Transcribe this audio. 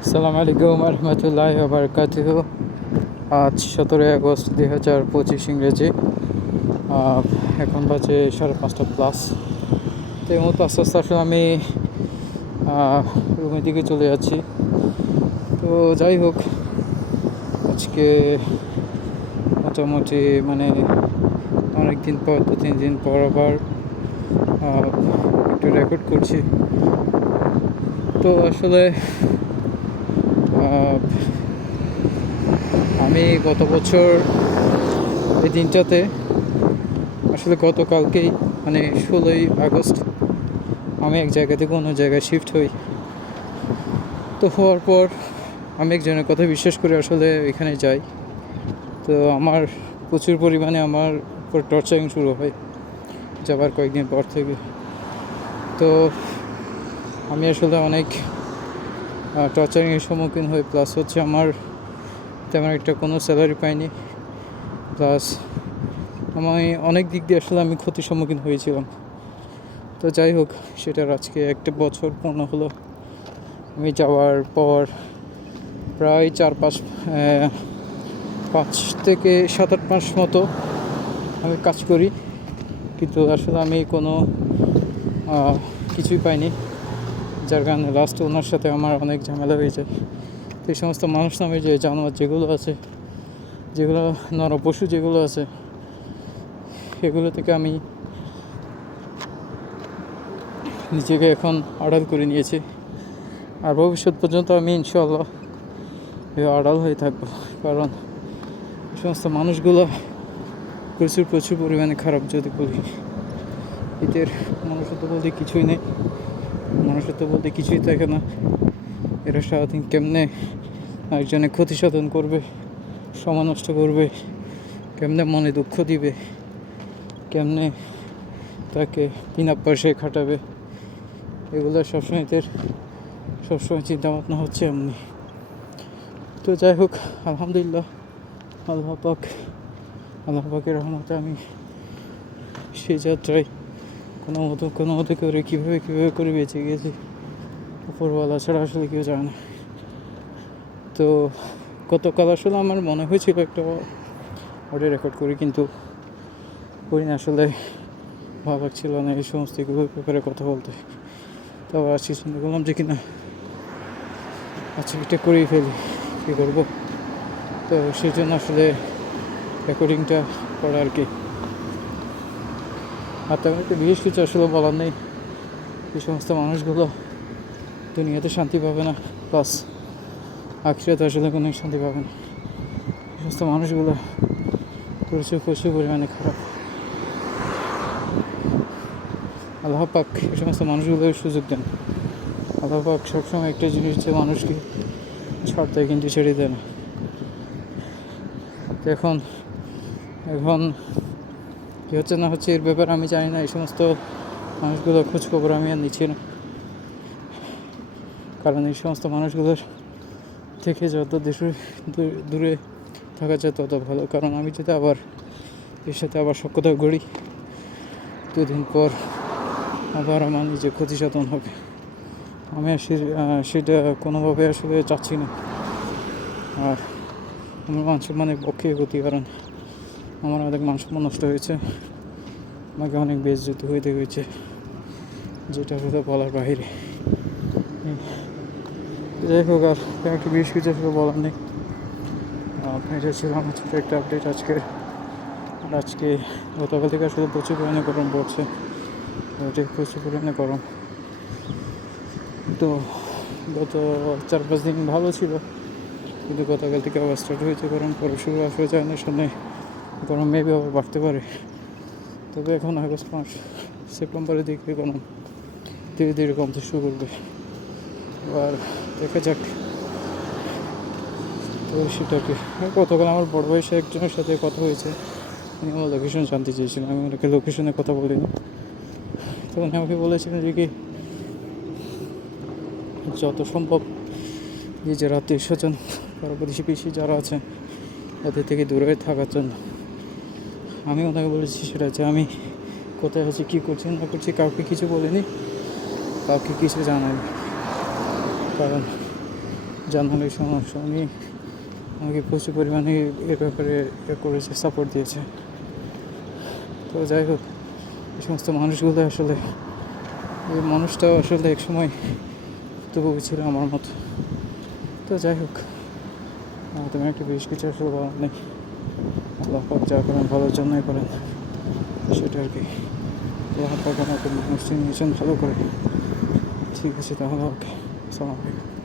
আসসালামু আলাইকুম রহমতুল্লাহি ওয়া বারাকাতুহু। আজ 17 আগস্ট 2025 ইংরেজি। এখন বাজে 5:30 প্লাস। তো এই মুহূর্তে আস্তে আস্তে আসলে আমি রুমের দিকে চলে যাচ্ছি। তো যাই হোক, আজকে মোটামুটি মানে অনেক দিন পর 2-3 দিন পর আবার একটু রেকর্ড করছি। তো আসলে আমি গত বছর এই দিনটাতে আসলে গতকালকেই মানে 16ই আগস্ট আমি এক জায়গা থেকে অন্য জায়গায় শিফট হই। তো হওয়ার পর আমি একজনের কথা বিশ্বাস করে আসলে এখানে যাই। তো আমার প্রচুর পরিমাণে আমার উপর টর্চারিং শুরু হয় যাবার কয়েকদিন পর থেকে। তো আমি আসলে অনেক টর্চারিংয়ের সম্মুখীন হই, প্লাস হচ্ছে আমার তেমন একটা কোনো স্যালারি পাইনি, প্লাস আমি অনেক দিক দিয়ে আসলে আমি ক্ষতির সম্মুখীন হয়েছিলাম। তো যাই হোক, সেটার আজকে একটা বছর পূর্ণ হলো। আমি যাওয়ার পর প্রায় 5 থেকে 7-8 মাস মতো আমি কাজ করি, কিন্তু আসলে আমি কোনো কিছুই পাইনি, যার কারণে লাস্টে ওনার সাথে আমার অনেক ঝামেলা হয়ে যায়। তো এই সমস্ত মানুষ নামে যে জানোয়ার যেগুলো আছে, যেগুলো নরপশু যেগুলো আছে, সেগুলো থেকে আমি নিজেকে এখন আড়াল করে নিয়েছি। আর ভবিষ্যৎ পর্যন্ত আমি ইনশাআল্লাহ আড়াল হয়ে থাকবো, কারণ এই সমস্ত মানুষগুলো প্রচুর পরিমাণে খারাপ। যদি বলি, এদের মনুষ্যত্ব বলতে কিছুই নেই, মনুষ্যত্ব বলতে কিছুই থাকে না। এরা সারাদিন কেমনে একজনের ক্ষতি সাধন করবে, সময় নষ্ট করবে, কেমনে মনে দুঃখ দিবে, কেমনে তাকে বিনা পয়সায় খাটাবে, এগুলো সবসময় চিন্তা ভাবনা হচ্ছে এমনি। তো যাই হোক, আলহামদুলিল্লাহ, আল্লাহ পাকের রহমতে আমি সেই যাত্রায় কোনো মতো করে কীভাবে করে বেঁচে গেছি, উপরওয়ালা ছাড়া আসলে কেউ জানে না। তো গতকাল আসলে আমার মনে হয়েছিল একটা অডিও রেকর্ড করি, কিন্তু করি না। আসলে ভালো লাগছিল না এই সমস্ত এগুলোর ব্যাপারে কথা বলতে। তো আজকে চিন্তা করলাম যে কিনা আজকে এটা করেই ফেলি, কী করবো। তো সেই জন্য আসলে রেকর্ডিংটা করা আর কি। আর তেমন একটা বিশেষ কিছু আসলে বলার নেই। এই সমস্ত মানুষগুলো দুনিয়াতে শান্তি পাবে না, প্লাস আখিরাতে আসলে কোনো শান্তি পাবে না। এই সমস্ত মানুষগুলো প্রচুর পরিমাণে খারাপ। আল্লাহ পাক এই সমস্ত মানুষগুলোর সুযোগ দেন। আল্লাহ পাক সবসময় একটা জিনিস যে মানুষকে ছাড় দেয়, কিন্তু ছেড়ে দেয় না। তো এখন কী হচ্ছে না হচ্ছে এর ব্যাপারে আমি জানি না। এই সমস্ত মানুষগুলোর খোঁজখবর আমি আর নিচ্ছি না, কারণ এই সমস্ত মানুষগুলোর থেকে যত দূরে থাকা যায় তত ভালো। কারণ আমি যদি আবার এর সাথে সখ্যতা গড়ি, 2 দিন পর আবার আমার নিজের ক্ষতি সাধন হবে। আমি সেটা কোনোভাবে আসলে চাচ্ছি না। আর আমার মান-সম্মানের পক্ষে গতি, কারণ আমার অনেক মান-সম্মান নষ্ট হয়েছে, আমাকে অনেক বেইজ্জতি হইতে হয়েছে, যেটা হয়তো বলার বাহিরে। যাই হোক, আর একটা বিশেষ কিছু আসলে বলার নেই। এটা ছিল আমার ছোটো একটা আপডেট আজকে গতকাল থেকে আসলে প্রচুর পরিমাণে গরম পড়ছে, প্রচুর পরিমাণে গরম। তো গত 4-5 দিন ভালো ছিল, কিন্তু গতকাল থেকে আবার স্টার্ট হয়েছে গরম। পরে শুরু আসলে যায় না, সামনে গরম মেবি আবার বাড়তে পারে। তবে এখন আগস্ট মাস, সেপ্টেম্বরের দিকে গরম ধীরে ধীরে কমতে শুরু করবে। আর দেখা যাক। তো সেটাকে গতকাল আমার বড় ভাই একজনের সাথে কথা হয়েছে, উনি আমার লোকেশন জানতে চেয়েছিলেন। আমি ওনাকে লোকেশনে কথা বলিনি। তো উনি আমাকে বলেছিলেন যে কি যত সম্ভব নিজের আত্মীয় স্বজন, প্রতিবেশী যারা আছেন এদের থেকে দূরে থাকার জন্য। আমি ওনাকে বলেছি সেটা যে আমি কোথায় আছি, কী করছি না করছি, কাউকে কিছু বলিনি, কাউকে কিছু জানাইনি। কারণ জানালে সমস্যা উনি আমাকে প্রচুর পরিমাণে এর ব্যাপারে করেছে, সাপোর্ট দিয়েছে। তো যাই হোক, এই সমস্ত মানুষগুলো আসলে, এই মানুষটাও আসলে এক সময় তবু ছিল আমার মতো। তো যাই হোক, তুমি একটা বেশ কিছু আসলে বলার নেই। আল্লাহ পাক যা করেন ভালোর জন্যই করেন, সেটা আর কি। আল্লাহ পাক আমাকে নিশ্চয়ই ভালো করে। ঠিক আছে তাহলে, ওকে, আসসালামু আলাইকুম।